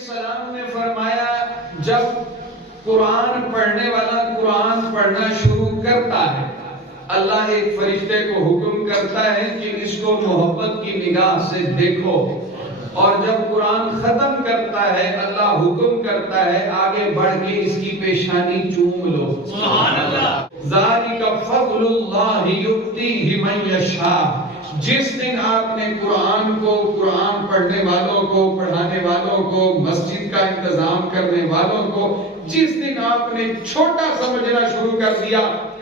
السلام نے فرمایا جب قرآن پڑھنے والا قرآن پڑھنا شروع کرتا ہے اللہ ایک فرشتے کو حکم کرتا ہے کہ اس کو محبت کی نگاہ سے دیکھو، اور جب قرآن ختم کرتا ہے اللہ حکم کرتا ہے آگے بڑھ کے اس کی پیشانی چوم لو۔ سبحان اللہ۔ ذالک فضل اللہ یؤتیہ من یشاء۔ جس دن آپ نے قرآن کو، قرآن پڑھنے والوں کو، پڑھانے والوں کو، مسجد کا انتظام کرنے والوں کو جس دن آپ نے چھوٹا سمجھنا شروع کر دیا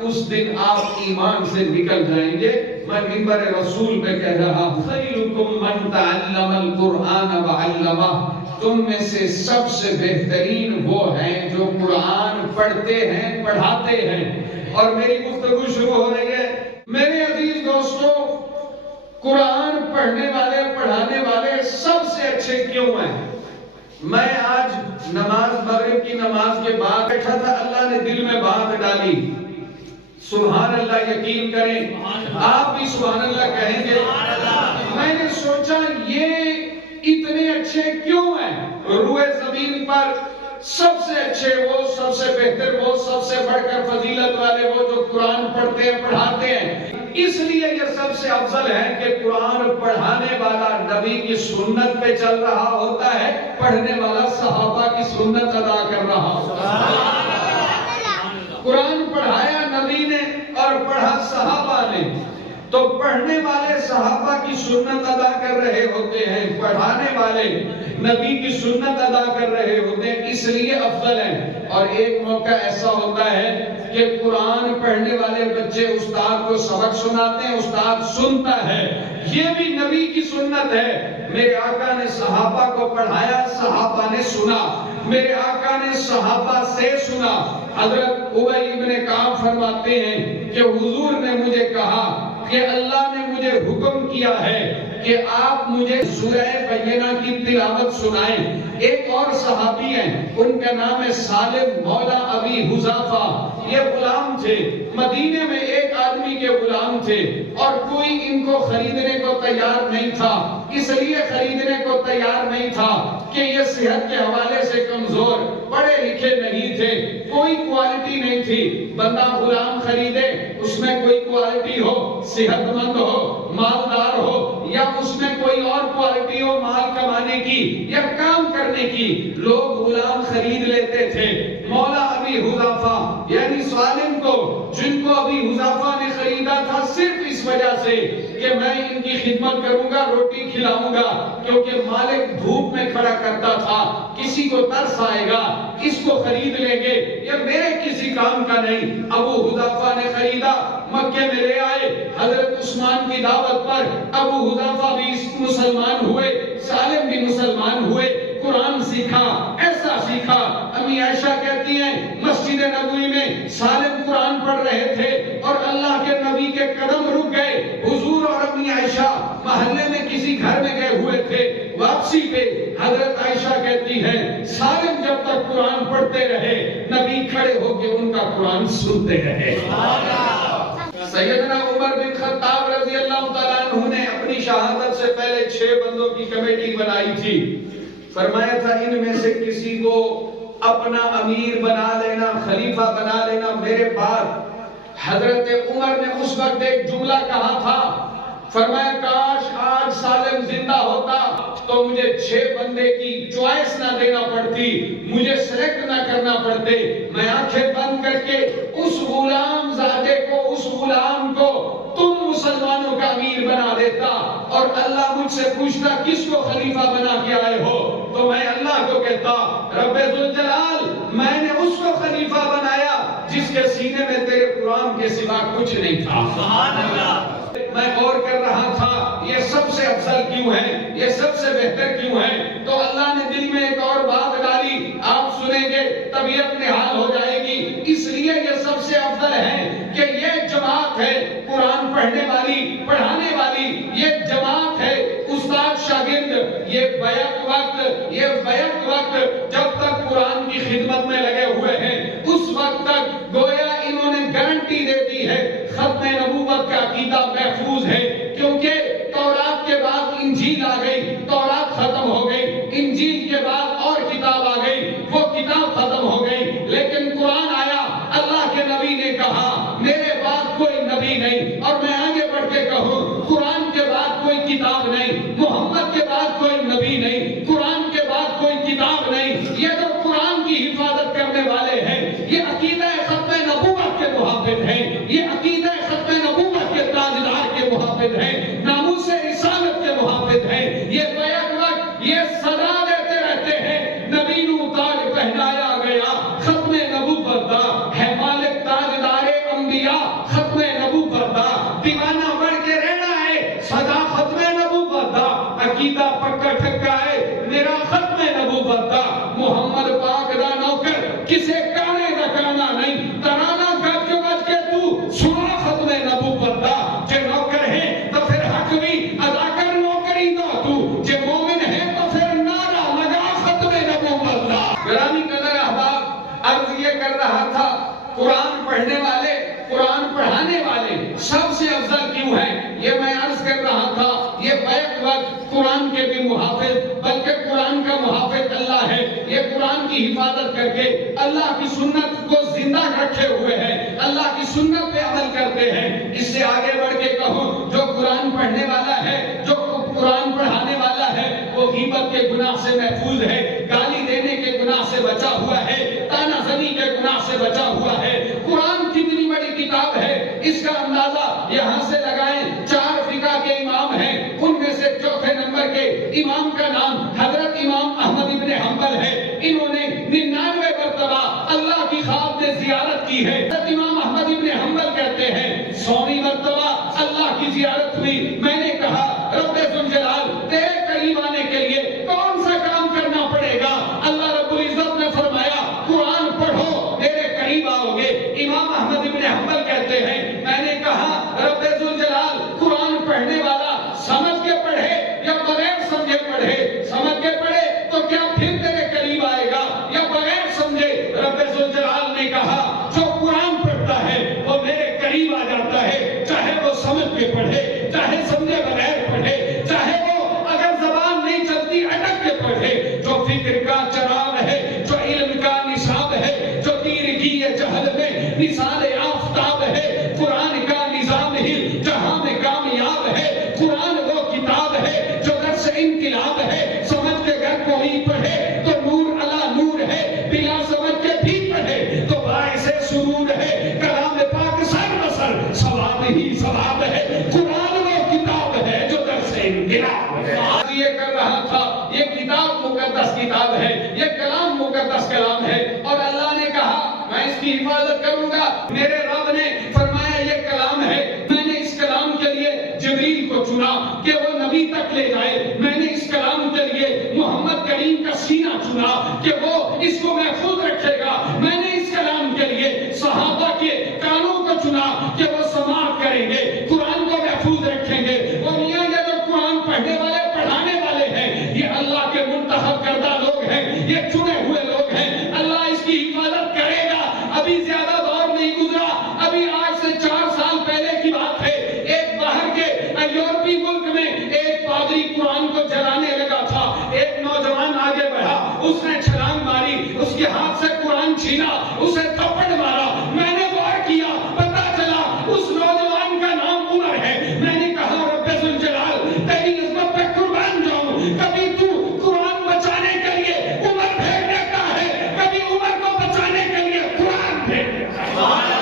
اس دن آپ ایمان سے نکل جائیں گے۔ میں منبر رسول پہ کہہ رہا خیرکم من تعلم القرآن وعلمہ، تم میں سے سب سے بہترین وہ ہیں جو قرآن پڑھتے ہیں پڑھاتے ہیں۔ اور میری گفتگو شروع ہو رہی ہے۔ میرے عزیز دوستو، قرآن پڑھنے والے پڑھانے والے سب سے اچھے کیوں ہیں؟ میں آج نماز مغرب کی نماز کے بعد بیٹھا تھا، اللہ نے دل میں بات ڈالی۔ سبحان اللہ، یقین کریں آپ بھی سبحان اللہ کہیں گے۔ میں نے سوچا یہ اتنے اچھے کیوں ہیں؟ روئے زمین پر سب سے اچھے وہ، سب سے بہتر وہ، سب سے بڑھ کر فضیلت والے وہ جو قرآن پڑھتے ہیں پڑھاتے ہیں۔ اس لیے یہ سب سے افضل ہے کہ قرآن پڑھانے والا نبی کی سنت پہ چل رہا ہوتا ہے، پڑھنے والا صحابہ کی سنت ادا کر رہا ہوتا ہے۔ قرآن پڑھایا نبی نے اور پڑھا صحابہ نے، تو پڑھنے والے صحابہ کی سنت ادا کر رہے ہوتے ہیں، پڑھانے والے نبی کی سنت ادا کر رہے ہوتے ہیں، اس لیے افضل ہے۔ اور ایک موقع ایسا ہوتا ہے کہ قرآن پڑھنے والے بچے استاد کو سبق سناتے ہیں، استاد سنتا ہے، یہ بھی نبی کی سنت ہے۔ میرے آقا نے صحابہ کو پڑھایا، صحابہ نے سنا، میرے آقا نے صحابہ سے سنا۔ حضرت ابی ابن کعب فرماتے ہیں کہ حضور نے مجھے کہا کہ اللہ نے مجھے حکم کیا ہے کہ آپ مجھے سورہ بینہ کی تلاوت سنائیں۔ ایک اور صحابی ہیں، ان کا نام ہے سالم مولا ابی حذافہ، یہ غلام تھے، مدینے میں ایک آدمی کے غلام تھے اور کوئی ان کو خریدنے کو تیار نہیں تھا۔ اس لیے خریدنے کو تیار نہیں تھا کہ یہ صحت کے حوالے سے کمزور، پڑھے لکھے نہیں تھے، کوئی کوالٹی نہیں تھی۔ بندہ غلام خریدے، اس میں کوئی کوالٹی ہو، صحت مند ہو، مالدار ہو، یا اس میں کوئی اور کوالٹی ہو مال کمانے کی یا کام کرنے کی، لوگ غلام خرید لیتے تھے۔ مولا ابی حذافہ یعنی سالم کو، جن کو ابی حذافہ نے خریدا تھا صرف اس وجہ سے کہ میں ان کی خدمت کروں گا، روٹی کھلاؤں گا، کیونکہ مالک دھوپ میں کھڑا کرتا تھا، کسی کو ترس آئے گا، اس کو خرید لیں گے، یہ میرے کسی کام کا نہیں۔ ابو حذافہ نے خریدا، مکے میں لے آئے، حضرت عثمان کی دعوت پر ابو حذافہ بھی مسلمان ہوئے، سالم بھی مسلمان ہوئے، قرآن سیکھا، ایسا سیکھا۔ امی عائشہ کہتی ہیں مسجد نبوی میں سالم قرآن پڑھ رہے تھے اور اللہ کے نبی کے قدم رک گئے۔ حضور اور امی عائشہ محلے میں کسی گھر میں گئے ہوئے تھے، واپسی پہ حضرت عائشہ کہتی ہے سالم جب تک قرآن پڑھتے رہے نبی کھڑے ہو کے ان کا قرآن سنتے رہے۔ سیدنا عمر بن خطاب رضی اللہ تعالیٰ عنہ نے اپنی شہادت سے پہلے 6 بندوں کی کمیٹی بنائی تھی، فرمایا تھا ان میں سے کسی کو اپنا امیر بنا لینا، خلیفہ بنا لینا میرے بعد۔ حضرت عمر نے اس وقت ایک جملہ کہا تھا، فرمایا کاش آج سالم زندہ ہوتا تو مجھے 6 بندے کی چوائس نہ دینا پڑتی، مجھے سلیکٹ نہ کرنا پڑتے، میں آنکھیں بند کر کے اس غلام زادے کو، اس غلام کو تم مسلمانوں کا امیر بنا دیتا، اور اللہ مجھ سے پوچھتا کس کو خلیفہ بنا کے آئے ہو، تو میں اللہ کو کہتا رب ذوالجلال میں نے اس کو خلیفہ بنایا جس کے سینے میں تیرے قرآن کے سوا کچھ نہیں تھا۔ سبحان اللہ۔ میں غور کر رہا تھا یہ سب سے افضل کیوں ہے، یہ سب سے بہتر کیوں ہے، تو اللہ نے دل میں ایک اور بات ڈالی، آپ سنیں گے طبیعت نہال ہو جائے گی۔ اس لیے یہ سب سے افضل ہے کہ یہ جماعت ہے قرآن پڑھنے والی، پڑھانے والی، یہ جماعت ہے استاد شاگرد، یہ بیک وقت جب تک قرآن کی خدمت میں لگے ہوئے ہیں اس وقت تک گویا انہوں نے گارنٹی دے دی ہے ختم نبوت کا عقیدہ محفوظ ہے، کیونکہ تورات کے بعد انجیل آ گئی، تورات ختم ہو گئی، انجیل کے بعد اور یہ صدا دیتے رہتے ہیں نبی نو تاج پہنایا گیا ختم نبوت دا ہے مالک تاجدار انبیاء ختم نبوت دا دیوانہ بڑھ کے رہنا ہے صدا ختم نبوت دا عقیدہ پکا ٹھکا ہے میرا ختم نبوت دا محمد پاک دا نوکر کسے کانے دا کانا نہیں ترانہ گج گج کے تو سنا ختم نبوت دا جے نوکر ہے تو پھر حق بھی ادا کر نوکری دا تو جے مومن ہے تو پھر نعرہ لگا ختم نبوت دا. گرامی قدر احباب عرض یہ کر رہا تھا قرآن پڑھنے والے قرآن پڑھانے والے سب سے افضل کیوں ہیں یہ میں عرض کر رہا تھا. یہ بیک وقت قرآن کے بھی محافظ بلکہ قرآن کا محافظ اللہ ہے. یہ قرآن کی حفاظت کر کے اللہ کی سنت کو زندہ رکھے ہوئے ہیں اللہ کی سنت پہ عمل کرتے ہیں. اس سے آگے بڑھ کے کہوں جو قرآن پڑھنے والا ہے جو قرآن پڑھانے والا ہے وہ غیبت کے گناہ سے محفوظ ہے گالی دینے کے گناہ سے بچا ہوا ہے طعنہ زنی کے گناہ سے بچا ہوا ہے. قرآن کتنی بڑی کتاب ہے اس کا اندازہ یہاں سے لگائیں. 4 فقہ کے امام ہیں ان میں سے چوتھے نمبر کے امام کا نام حضرت امام احمد ابن حنبل ہے. انہوں نے 99 مرتبہ اللہ کی خواب میں زیارت کی ہے. حضرت امام احمد ابن حنبل کہتے ہیں 100ویں مرتبہ اللہ کی زیارت ہوئی. میں نے کہا رب ذوالجلال تیرے قریب آنے کے لیے کون سا کام کرنا پڑے گا؟ اللہ رب العزت نے فرمایا قرآن پڑھو میرے قریب آؤ گے. امام احمد ابن حنبل کہتے ہیں میں نے کہا رب ذوالجلال قرآن پڑھنے والا سمجھ کے پڑھے یا بغیر سمجھے پڑھے؟ سمجھ کے پڑھے تو کیا پھر تیرے قریب آئے گا یا بغیر سمجھے؟ رب ذوالجلال نے کہا جو قرآن پڑھتا ہے وہ میرے قریب آ جاتا ہے چاہے وہ سمجھ کے پڑھے چاہے سمجھے بغیر پڑھے چاہے وہ اگر زبان نہیں چلتی اٹک کے پڑھے. جو فکر کا چراغ ہے جو علم کا نصاب ہے جو تیرگی جہل میں مثال آفتاب ہے قرآن کا نظام ہی جہاں میں کامیاب ہے. قرآن وہ کتاب ہے جو درس انقلاب ہے سمجھ کے گھر کوئی پڑھے تو نور علی نور ہے بلا سمجھ کے بھی پڑھے تو باعث سرور ہے. کلام پاک سر بسر ثواب ہی ثواب ہے. قرآن وہ کتاب ہے جو درس انقلاب ہے. آج یہ کر رہا تھا یہ کتاب مقدس کتاب ہے یہ کلام مقدس کلام ہے اور اللہ نے کہا میں اس کی حفاظت کروں گا. میرے رب نے فرمایا یہ کلام ہے میں نے اس کلام کے لیے جبریل کو چنا کہ وہ نبی تک لے جائے. میں نے اس کلام کے لیے محمد کریم کا سینہ چنا کہ وہ اس کو محفوظ رکھے گا. میں نے اس کلام کے لیے صحابہ کے کانوں کو چنا کہ وہ سماعت کریں گے قرآن کو محفوظ رکھیں گے. اور یہ جو قرآن پڑھنے والے پڑھانے والے ہیں یہ اللہ کے منتخب کردہ لوگ ہیں یہ چنے ہوئے لوگ ہیں. اللہ اس کی حفاظت کرے گا. ابھی زیادہ دور نہیں گزرا ابھی آج سے 4 سال پہلے کی بات ہے. ایک باہر کے یورپی ملک میں ایک پادری قرآن کو جلانے لگا تھا. ایک نوجوان آگے بڑھا اس نے چھلانگ ماری اس کے ہاتھ سے قرآن چھینا اسے تھپڑ مارا. میں نے غور کیا پتا چلا اس نوجوان کا نام عمر ہے. میں نے کہا رب ذوالجلال تیری عظمت پہ قربان جاؤں کبھی تو قرآن بچانے کے لیے عمر بھیج دیتا ہے کبھی عمر کو بچانے کے لیے قرآن بھیج دیتا ہے.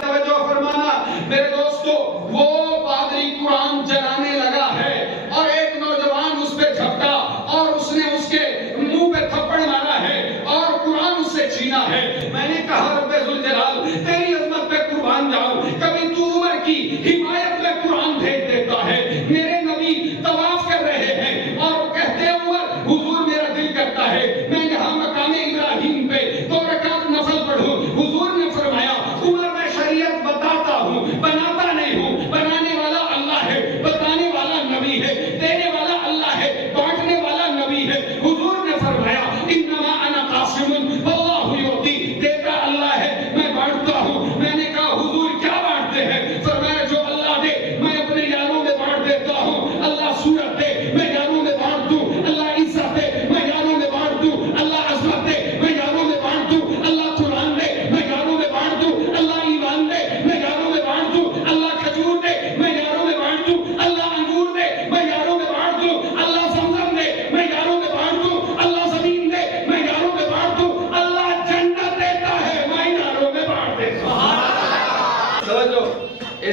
توجہ فرمانا میرے دوستو وہ پادری قرآن جلانے لگا ہے اور ایک نوجوان اس پہ جھپٹا اور اس نے اس کے منہ پہ تھپڑ مارا ہے اور قرآن اس سے چھینا ہے. میں نے کہا رب ذوالجلال تیری عظمت پہ قربان جاؤں کبھی تو عمر کی حمایت میں قرآن بھیج دیتا ہے. میرے نبی طواف کر رہے ہیں اور کہتے ہیں عمر حضور میرا دل کرتا ہے میں یہاں مقام ابراہیم پہ 2 رکعت نفل پڑھوں. حضور نے فرمایا عمر میں شریعت بتاتا ہوں بناتا نہیں ہوں. بنانے والا اللہ ہے بتانے والا نبی ہے دینے والا اللہ ہے بانٹنے والا نبی ہے. حضور نے فرمایا انما انا قاسم واللہ یعطی دیتا اللہ ہے میں بانٹتا ہوں. میں نے کہا حضور کیا بانٹتے ہیں؟ فرمایا جو اللہ دے میں اپنے یاروں میں بانٹ دیتا ہوں. اللہ صورت دے میں یاروں میں بانٹ دوں. اللہ عزت دے میں یاروں میں بانٹ دوں.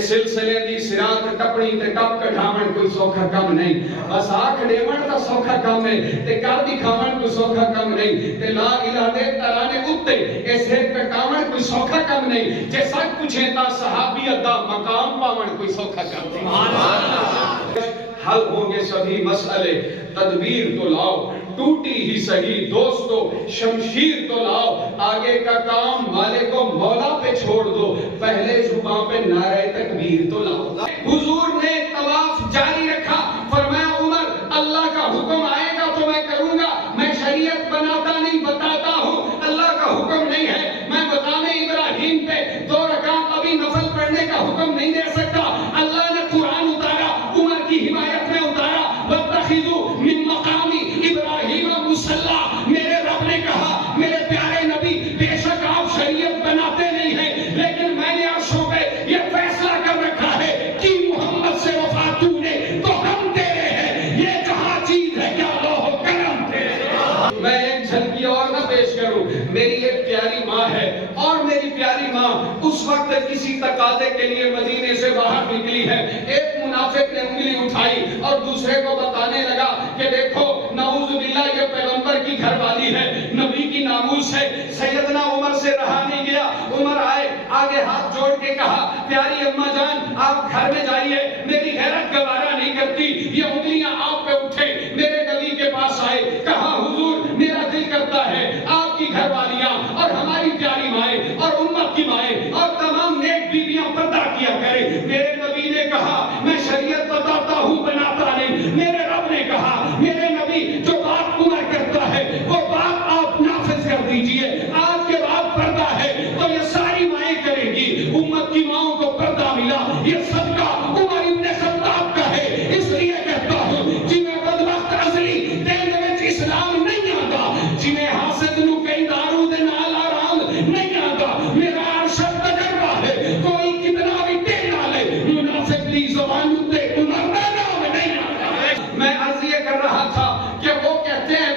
سلسلے دی سرات ٹپڑی تے ٹپ کٹھاون کوئی سوکھا کم نہیں، بس آنکھ ڈیون دا سوکھا کم ہے تے کر دکھاون کوئی سوکھا کم نہیں، تے لا الہ دے ترانے اتے ایسے پٹاون کوئی سوکھا کم نہیں، جے سچ پوچھیں تا صحابیت دا مقام پاون کوئی سوکھا کم نہیں۔ حل ہوں گے سبھی مسئلے، تدبیر تو لاؤ، ٹوٹی ہی سہی دوستو شمشیر تو لاؤ، آگے کا کام مالک و مولا پہ چھوڑ دو، پہلے زبان پہ نعرہ تکبیر تو لاؤ۔ حضور نے طواف جاری رکھا، فرمایا عمر اللہ کا حکم آئے گا تو میں کروں گا، میں شریعت بناتا نہیں بتاتا ہوں، اللہ کا حکم نہیں ہے، میں مقام ابراہیم پہ 2 رکعت ابھی نفل پڑھنے کا حکم نہیں دے سکتا، اللہ نے قرآن اتارا، عمر کی حمایت میں اتارا، وَاتَّخِذُوا مِن مَّقَامِ إِبْرَاهِيمَ مُصَلَّى، میرے رب نے کہا میرے پیارے نبی بے شک آپ شریعت بناتے نہیں ہیں، لیکن میں نے عرشوں پہ یہ فیصلہ کر رکھا ہے کہ محمد سے وفا تو نے تو ہم تیرے ہیں، یہ جہاں چیز ہے کیا لوح و قلم تیرے۔ میں ایک جھلکی اور نہ پیش کروں، میری ایک پیاری ماں ہے اور میری پیاری ماں اس وقت کسی تقاضے کے لیے مدینے سے باہر نکلی ہے، ایک منافق نے انگلی اٹھائی اور دوسرے کو بتانے لگا کہ دیکھو نعوذ باللہ یہ پیغمبر کی گھر والی ہے، نبی کی ناموس ہے۔ سیدنا عمر سے رہا نہیں گیا، عمر آئے آگے ہاتھ جوڑ کے کہا پیاری اماں جان آپ گھر میں جائیے، میری غیرت گوارا نہیں کرتی یہ انگلیاں آپ پہ اٹھے۔ میرے نبی کے پاس آئے، کہا حضور میرا دل کرتا ہے آپ کی گھر والیاں اور ہماری پیاری مائیں اور امت کی مائیں اور تمام نیک بیویاں پردہ کیا کریں۔ میرے نبی نے کہا میں شریعت بتاتا ہوں بناتا نہیں، میرے رب نے کہا میرے نبی جو بات عمر کرتا ہے وہ بات آپ نافذ کر دیجئے، آج کے بعد پردہ ہے تو یہ ساری مائیں کریں گی، امت کی ماؤں کو پردہ ملا، یہ صدقہ عمر ابن خطاب کا ہے۔ اس لیے کہتا ہوں جنہیں بدبخت ازلی دل میں اسلام نہیں آتا، جنہیں حاسد نو کئی دارو دے نال آرام نہیں آتا، میرا ارشد تجربہ ہے کوئی کتنا بھی ٹیڑھا لے منافق دی زبان تے عمر دا نام نہیں آتا۔ میں عرض یہ کر رہا تھا کہ وہ کہتے ہیں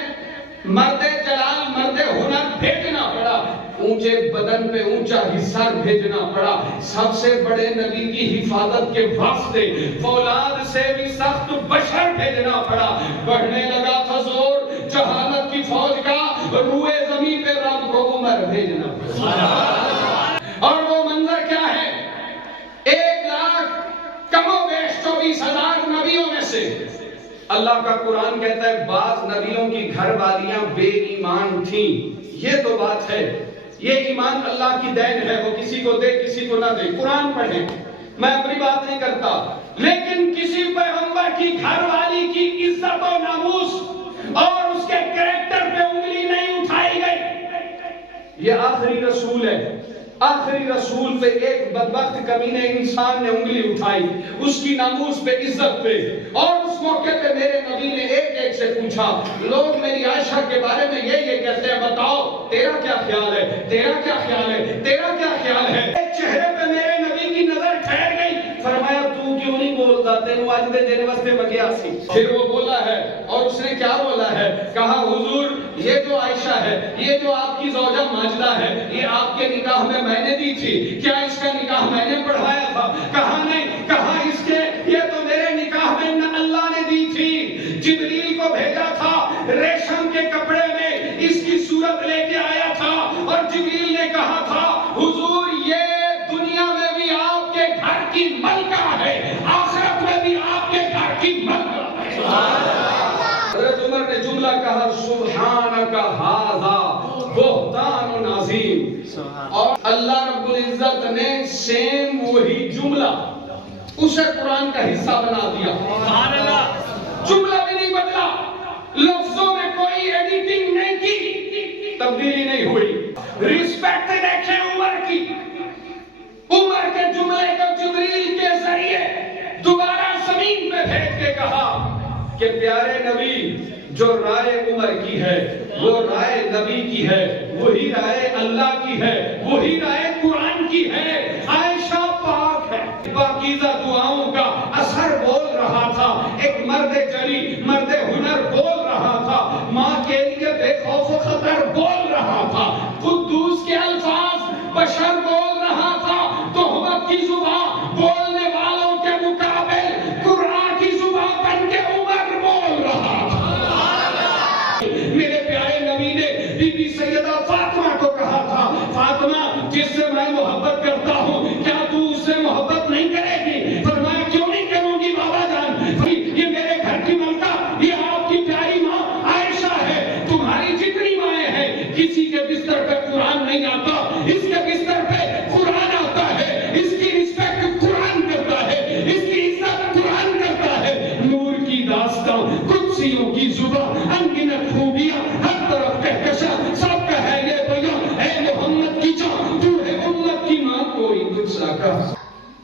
مرد جلال مرد ہنر بھیجنا پڑا، اونچے بدن پہ اونچا حصہ بھیجنا پڑا، سب سے بڑے نبی کی حفاظت کے واسطے فولاد سے بھی سخت بشر بھیجنا پڑا۔ بڑھنے لگا تھا زور جہالت کی فوج کا، روئے زمین پہ رب کو عمر بھیجنا پڑا۔ اور وہ منظر کیا ہے؟ 1 لاکھ کم و بیش 24,000 نبیوں میں سے اللہ کا قرآن کہتا ہے بعض نبیوں کی گھر والیاں بے ایمان تھیں۔ یہ تو بات ہے، یہ ایمان اللہ کی دین ہے، وہ کسی کو دے کسی کو نہ دے، قرآن پڑھیں، میں اپنی بات نہیں کرتا، لیکن کسی پیغمبر کی گھر والی کی عزت و ناموس اور اس کے کریکٹر پہ انگلی نہیں اٹھائی گئی۔ یہ آخری رسول ہے، آخری رسول پہ ایک بدبخت کمینے انسان نے انگلی اٹھائی، اس کی ناموس پہ عزت پہ، اور اس موقع پہ میرے نبی نے ایک سے پوچھا لوگ میری عائشہ کے بارے میں یہ کہتے ہیں بتاؤ تیرا کیا خیال ہے، تیرا کیا خیال ہے، تیرا کیا خیال ہے؟ ایک چہرے پہ میرے نبی کی نظر ٹھہر گئی، فرمایا تو کیوں نہیں بولتا، تینوں آج دے دینے واسطے بگیا سی۔ پھر وہ بولا ہے اور اس نے کیا بولا ہے؟ کہا حضور یہ جو عائشہ ہے، یہ جو آپ کی زوجہ ماجدہ ہے، یہ آپ کے نکاح میں نے دی تھی، کیا اس کا نکاح میں نے پڑھایا تھا؟ کہا نہیں، کہا اس کے یہ تو میرے نکاح میں اللہ نے دی تھی، جبریل کو بھیجا تھا ریشم کے کپڑے میں، اس کی صورت لے کے آیا تھا اور جبریل نے کہا تھا حضور یہ دنیا میں بھی آپ کے گھر کی ملکہ ہے، آخرت میں بھی آپ کے گھر کی ملکہ ہے۔ حضرت عمر نے جملہ کہا سبحانک ھذا بہتان عظیم، اور اللہ رب العزت نے سیم وہی جملہ اسے قرآن کا حصہ بنا دیا۔ سبحان اللہ، جملہ بھی نہیں بدلا، لفظوں میں کوئی ایڈیٹنگ نہیں کی، تبدیلی نہیں ہوئی۔ ریسپیکٹ دیکھیں عمر کی، عمر کے جملے کو جبریل کے ذریعے دوبارہ زمین پہ بھیج کے کہا کہ پیارے نبی جو رائے عمر کی ہے وہ رائے نبی کی ہے، وہی رائے اللہ کی ہے، وہی رائے قرآن کی ہے، عائشہ پاک ہے۔ پاکیزہ دعاؤں کا اثر بول رہا تھا، ایک مرد جری مرد ہنر بول رہا تھا، ماں کے لیے بے خوف و خطر بول رہا تھا، قدوس کے الفاظ بشر بول رہا تھا، تہمت کی زبان بولنے بی بی سیدہ فاطمہ کو کہا تھا فاطمہ جس سے میں محبت کرتا ہوں کیا تو اس سے محبت نہیں کرے گی؟ فرمایا کیوں نہیں کروں گی بابا جان، یہ میرے گھر کی ملکہ، یہ آپ کی پیاری ماں عائشہ ہے، تمہاری جتنی مائیں ہیں کسی کے بستر پہ قرآن نہیں آتا، اس کے بستر پہ قرآن آتا ہے، اس کی رسپیکٹ قرآن کرتا ہے، اس کی عزت قرآن کرتا ہے۔ نور کی داستان، قدسیوں کی زبان، انگنت خوبیاں، ہر طرف کہکشاں، سب کا ہے یہ بیان، اے محمد کی جان تو ہے امت کی ماں، کوئی تجھ سا کا۔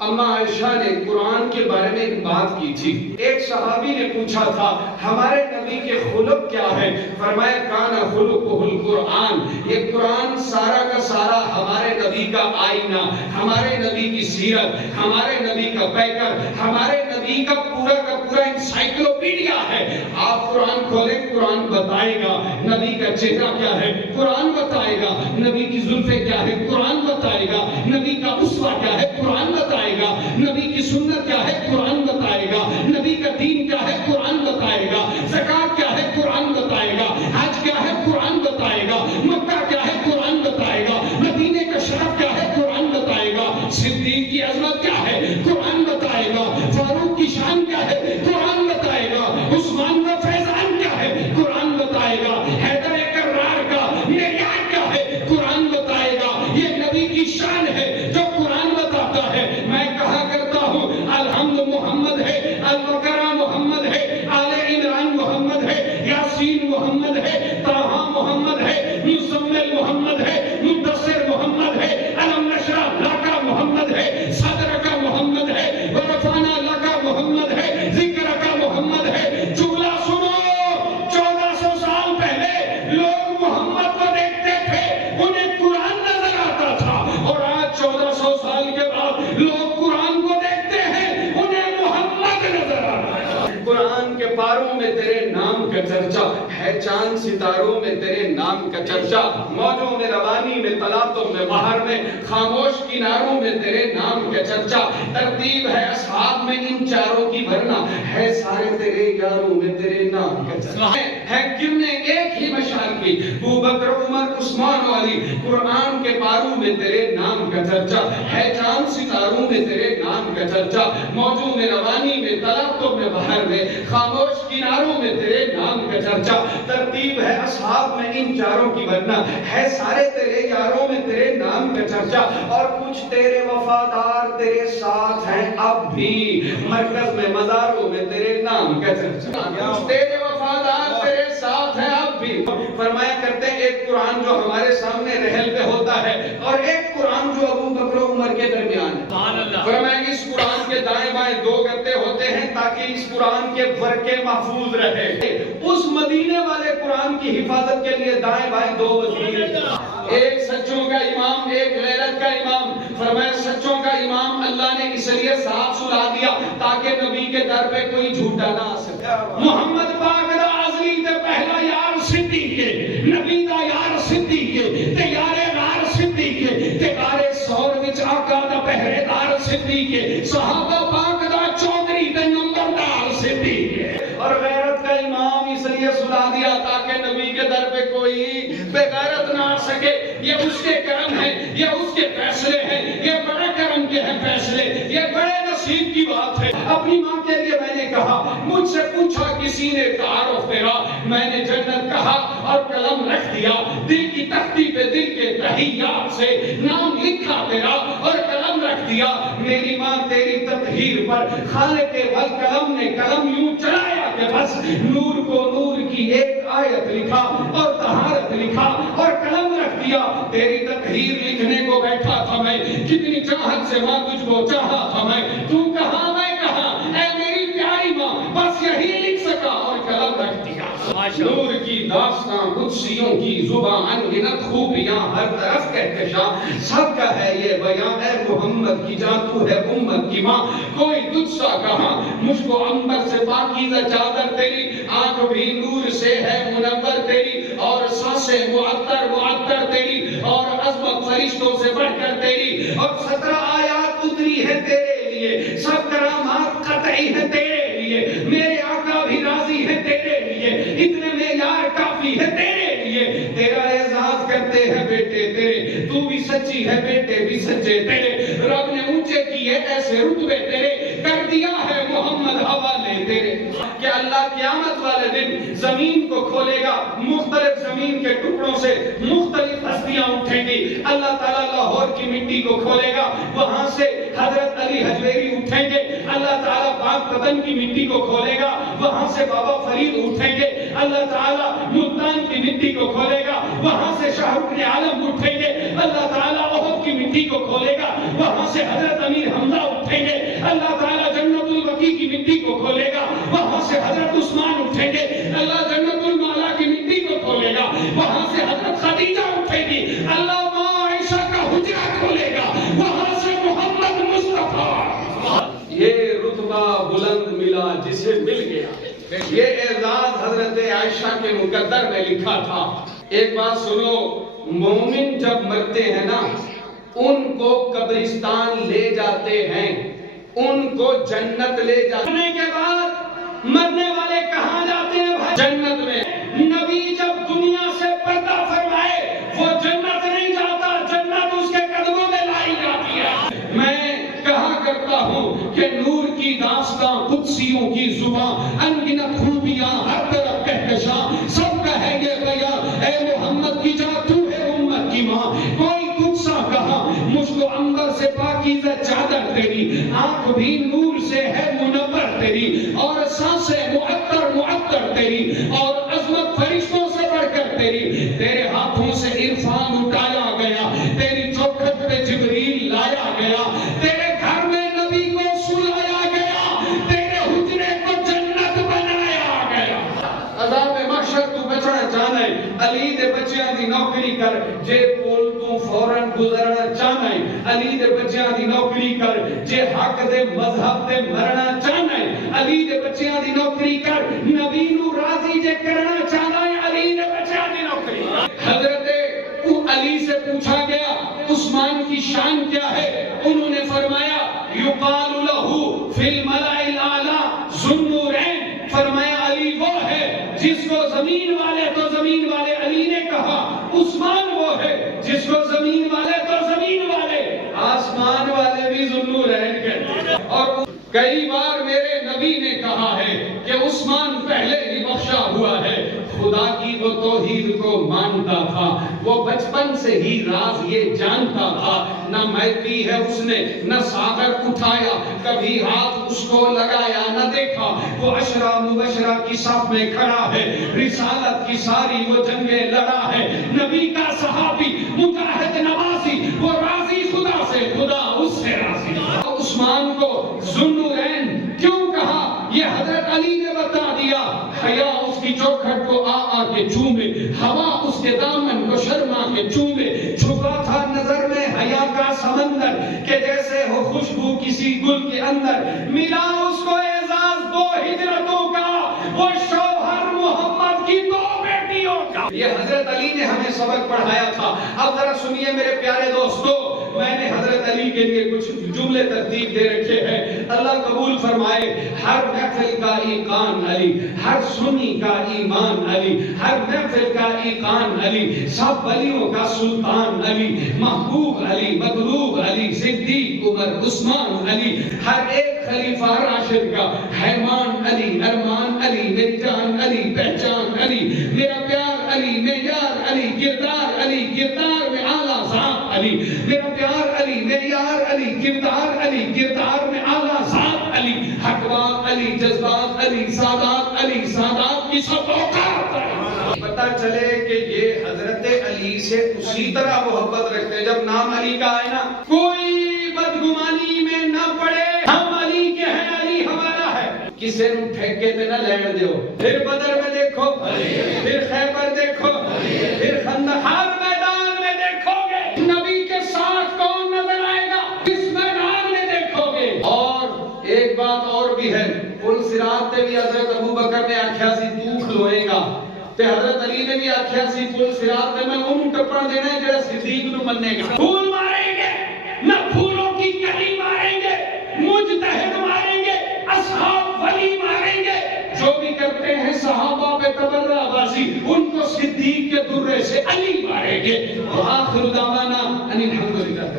اما عائشہ نے قرآن کے بارے میں ایک بات کی تھی۔ ایک صحابی نے پوچھا تھا ہمارے نبی کے خلق کیا ہے؟ فرمایا کانا خلقہ القرآن، یہ قرآن سارا کا سارا ہمارے نبی کا آئینہ، ہمارے نبی کی سیرت، ہمارے نبی کا پیکر، ہمارے نبی کا پورا انسائکلوپیڈیا ہے۔ آپ قرآن کھولیں قرآن بتائے گا نبی کا چہرہ کیا ہے، قرآن بتائے گا نبی کی زلفیں کیا ہے، قرآن بتائے گا نبی کا اسوہ کیا ہے، قرآن بتائے گا نبی کی سنت کیا ہے، قرآن بتائے گا نبی کا دین کیا ہے، قرآن بتائے گا زکات کیا ہے، قرآن بتائے گا حج کیا ہے، قرآن بتائے گا مکہ کیا ہے، قرآن بتائے گا مدینے کا شرف کیا ہے، قرآن بتائے گا صدیق کی عظمت کیا ہے، قرآن بتائے گا فاروق کی شان کیا ہے، قرآن بتائے گا عثمان کا فیضان کیا ہے، قرآن بتائے گا حیدر کرار کا معیار کیا ہے، قرآن بتائے گا۔ یہ نبی کی شان ہے جو قرآن بتاتا ہے۔ میں کہا کرتا ہوں الحمد محمد ہے، البقرہ محمد ہے، آل عمران محمد ہے، یاسین محمد ہے، طٰہٰ محمد ہے، مزمل محمد ہے، مدثر محمد ہے، الم نشرح لک محمد ہے، صدرک محمد ہے، ورفعنا لک محمد ہے، ذکرک محمد ہے۔ جملہ سنو، 1400 سال پہلے لوگ محمد کو دیکھتے تھے انہیں قرآن نظر آتا تھا، اور آج 1400 سال کے بعد لوگ قرآن کو دیکھتے ہیں انہیں محمد نظر آتا ہے۔ قرآن کے پاروں میں تیرے نام کا چرچا ہے، چاند ستاروں میں تیرے نام کا چرچا، موجوں میں روانی میں تلاطوں میں بہار میں، خاموش کناروں میں تیرے نام کا چرچا، ترتیب ہے اصحاب میں ان چاروں کی ورنہ ہے سارے تیرے یاروں میں تیرے نام کا چرچا ہے۔ گرنے ایک ہی مشعل کی ابو بکر عمر عثمان علی، قرآن کے پاروں میں تیرے نام کا چرچا ہے، چاند ستاروں میں تیرے نام کا چرچا، موجوں میں روانی میں تلاطوں میں بہار میں، خاموش کناروں میں تیرے نام کا چرچا، ترتیب ہے اصحاب میں ان چاروں کی ورنہ ہے سارے تیرے یاروں میں تیرے نام کا چرچا، اور کچھ تیرے وفادار تیرے ساتھ ہیں اب بھی، مرکز میں مزاروں میں تیرے نام کا چرچا، کچھ تیرے وفادار تیرے ساتھ ہیں اب بھی۔ فرمایا کرتے ہیں ایک قرآن جو ہمارے سامنے رحل پہ ہوتا ہے اور ایک قرآن جو ابو بکر و عمر کے درمیان ہے۔ فرمایا اس قرآن کے دائیں بائیں 2 گدے ہوتے ہیں تاکہ اس قرآن کے ورقے محفوظ رہے۔ اس مدینے والے قرآن کی حفاظت کے لیے دائیں بائیں 2 وزیر، ایک سچوں کا امام ایک غیرت کا امام۔ فرمایا سچوں کا امام اللہ نے اس لیے ساتھ سلا دیا تاکہ نبی کے در پہ کوئی جھوٹا نہ آ سکے۔ محمد پاک دا ازلی تے پہلا یار صدیق ہے، نبی دا یار صدیق ہے، تے یار غار صدیق ہے، تے غار سور وچ آقا دا پہرے دار صدیق ہے، صحابہ پاک دا چودھری تے نمبردار صدیق ہے۔ اور غیرت کا امام اس لیے سلا دیا تاکہ نبی کے در پہ کوئی بے غیرت نہ آ سکے۔ یہ اس کے کرم ہے، یہ اس کے فیصلے ہیں، یہ بڑے کرم کے ہیں فیصلے، یہ بڑے نصیب کی بات ہے۔ اپنی ماں کے لیے میں نے کہا، مجھ سے پوچھا کسی نے تعارف تیرا، میں نے جنت کہا اور قلم رکھ دیا، دل کی تختی پہ دل کے تحیات سے نام لکھا تیرا اور قلم رکھ دیا۔ میری ماں تیری تطہیر پر خالق والقلم نے قلم یوں چلایا کہ بس نور کو نور کی ایک آیت لکھا اور طہارت لکھا اور قلم رکھ دیا۔ تیری تطہیر لکھنے کو بیٹھا تھا میں، کتنی چاہت سے ماں تجھ کو چاہا تھا میں، تو کہاں میں کہاں، اے میری پیاری ماں، بس یہی لکھ سکا اور قلم رکھ دیا۔ نور کی داستان، قدسیوں کی زبان، انگنت خوبیاں، ہر طرف کہکشاں، سب کا ہے یہ بیان، اے محمد کی جان تو ہے امت کی ماں، کوئی تجھ سا کہاں، مجھ کو عنبر سے پاکیزہ چادر تیری، آنکھ بھی نور سے ہے منور تیری، اور سانسیں معطر تیری، اور عظمت فرشتوں سے بڑھ کر تیری، اور 17 آیات اتری ہے تیرے لیے، سب کرامات قطعی ہے تیرے لیے، میرے آقا بھی راضی ہے تیرے لیے، اتنے معیار کافی ہے تیرے لیے، تیرا بچی ہے بیٹے بھی سچے تیرے، رب نے اونچے کیے ایسے رتبے تیرے، کر دیا ہے محمد حوالے تیرے، کہ اللہ قیامت والے دن زمین کو کھولے گا، مختلف زمین کے ٹکڑوں سے مختلف ہستیاں اٹھیں گی، اللہ تعالیٰ لاہور کی مٹی کو کھولے گا، وہاں سے حضرت علی حجویری اٹھیں گے، اللہ تعالیٰ پاک پتن کی مٹی کو کھولے گا، وہاں سے بابا فرید اٹھیں گے، اللہ تعالیٰ ملتان کی مٹی کو کھولے گا، وہاں سے شاہ رخ عالم اٹھیں گے، اللہ تعالیٰ احد کی مٹی کو کھولے گا، وہاں سے حضرت امیر حمزہ اٹھیں گے، اللہ تعالیٰ جنت البقیع کی مٹی کو کھولے گا، وہاں سے حضرت عثمان اٹھیں گے، اللہ جنت المعلا کی مٹی کو کھولے گا، وہاں سے حضرت خدیجہ اٹھیں گی، اللہ ماں عائشہ کا حجرہ کھولے گا، وہاں سے محمد مصطفیٰ۔ یہ رتبہ بلند ملا جسے مل گیا، یہ اعزاز حضرت عائشہ کے مقدر میں لکھا تھا۔ ایک بات سنو، مومن جب مرتے ہیں نا، ان کو قبرستان لے جاتے ہیں، ان کو جنت لے جاتے ہیں، مرنے کے بعد مرنے والے کہاں جاتے ہیں بھائی؟ جنت میں۔ نبی جب دنیا سے پردہ فرمائے وہ جنت نہیں جاتا، جنت اس کے قدموں میں لائی جاتی ہے۔ میں کہا کرتا ہوں کہ نور کی داستاں، قدسیوں کی زباں، انگنت خوبیاں، ہر طرف کہکشاں، سب کہیں گے بھیا اے محمد کی جا تو ہے امت کی ماں۔ کوئی تجھ سا کہا مجھ کو عنبر سے پاکیزہ چادر تیری، آنکھ بھی نور سے ہے منور تیری، اور سانسیں معطر معطر تیری، اور عظمت فرشتوں سے بڑھ کر تیری، تیرے ہاتھوں سے عرفان اٹھایا گیا، تیری چوکھٹ پہ جبریل لایا گیا، تیرے گھر میں نبی کو سلایا گیا، تیرے حجرے کو جنت بنایا گیا۔ عذاب محشر تو بچنا چاہنا ہے، علی دے بچیاں دی نوکری کر، جے پول تو فوراں گزرنا چاہنا ہے، علی دے بچیاں دی نوکری کر، جے حق دے مذہب تے مرنا چاہنا ہے، علی دے بچیاں دی نوکری کر، نبی نو راضی جے کرنا چاہنا ہے، علی دے بچیاں دی نوکری۔ حضرت علی سے پوچھا گیا عثمان کی شان کیا ہے، انہوں نے فرمایا یقال لہو فی الملأ الاعلی ذو النورین، فرمایا علی وہ ہے جس کو زمین والے تو زمین والے، علی نے کہا عثمان وہ ہے جس کو زمین والے تو زمین والے، آسمان والے بھی ذو النورین کہتے ہیں۔ اور کئی بار میرے نبی نے کہا ہے کہ عثمان پہلے ہی بخشا ہوا ہے، خدا کی وہ توحید کو مانتا تھا، وہ بچپن سے ہی راز یہ جانتا تھا، نہ میتی ہے اس نے نہ ساغر اٹھایا، کبھی ہاتھ اس کو لگایا نہ دیکھا، وہ عشرہ مبشرہ کی صف میں کھڑا ہے، رسالت کی ساری وہ جنگیں لڑا ہے، نبی کا صحابی مجاہد نوازی، وہ راضی خدا سے، خدا اس سے راضی۔ عثمان کو ذو النورین کیوں کہا یہ حضرت علی نے بتا دیا، حیا اس کی چوکھٹ کو آ کے چومے، ہوا اس کے دامن کو شرما کے چومے، چھپا تھا نظر میں حیا کا سمندر کہ جیسے ہو خوشبو کسی گل کے اندر، ملا اس کو اعزاز دو ہجرتوں کا، وہ شوہر محمد کی دو بیٹیوں کا۔ یہ حضرت علی نے ہمیں سبق پڑھایا تھا۔ اب ذرا سنیے میرے پیارے دوستو، میں نے حضرت علی کے لیے کچھ جملے ترتیب دے رکھے ہیں، اللہ قبول فرمائے۔ ہر محفل کا ایقان علی، ہر سنی کا ایمان علی، ہر محفل کا ایقان علی، سب ولیوں کا سلطان علی، محبوب علی، مطلوب علی، صدیق عمر عثمان علی، ہر ایک خلیفہ راشد کا حیمان علی، ارمان علی، میری جان علی، پہچان علی، میرا پیار علی، معیار علی، کردار علی، کردار میں اعلیٰ ذات علی، میرا پیار علی، معیار علی، کردار علی، کردار میں اعلیٰ ذات علی، حقوات علی، جذبات علی، سادات علی، سادات کی سب اوقات علی۔ پتہ چلے کہ یہ حضرت علی سے اسی طرح محبت رکھتے، جب نام علی کا ہے نا کوئی بدگمانی میں نہ پڑے، ہم علی کے ہیں، علی ہمارا ہے، کسی نو ٹھیکے تے نہ لین دیو۔ پھر بدر میں دیکھو، پھر خیبر دیکھو، پھر خندق، ہر میدان میں دیکھو گے نبی کے ساتھ کون نظر آئے گا، اس میدان میں دیکھو گے۔ اور ایک بات اور بھی ہے، پل صراط تے بھی حضرت ابوبکر نے آکھیا سی تو کھلوئے گا، تے حضرت علی نے بھی آکھیا سی پل صراط تے میں انہوں ٹپڑ دینا ہے جڑا صدیق نو مننے گا۔ پھول ماریں گے نہ پھولوں کی کلی ماریں گے، مجتہد ماریں گے، اصحاب ولی ماریں گے، جو بھی کرتے ہیں صحابہ پہ تبرہ بازی ان کو صدیق کے درے سے علی بارے گے. وآخر دعوانا ان الحمدللہ.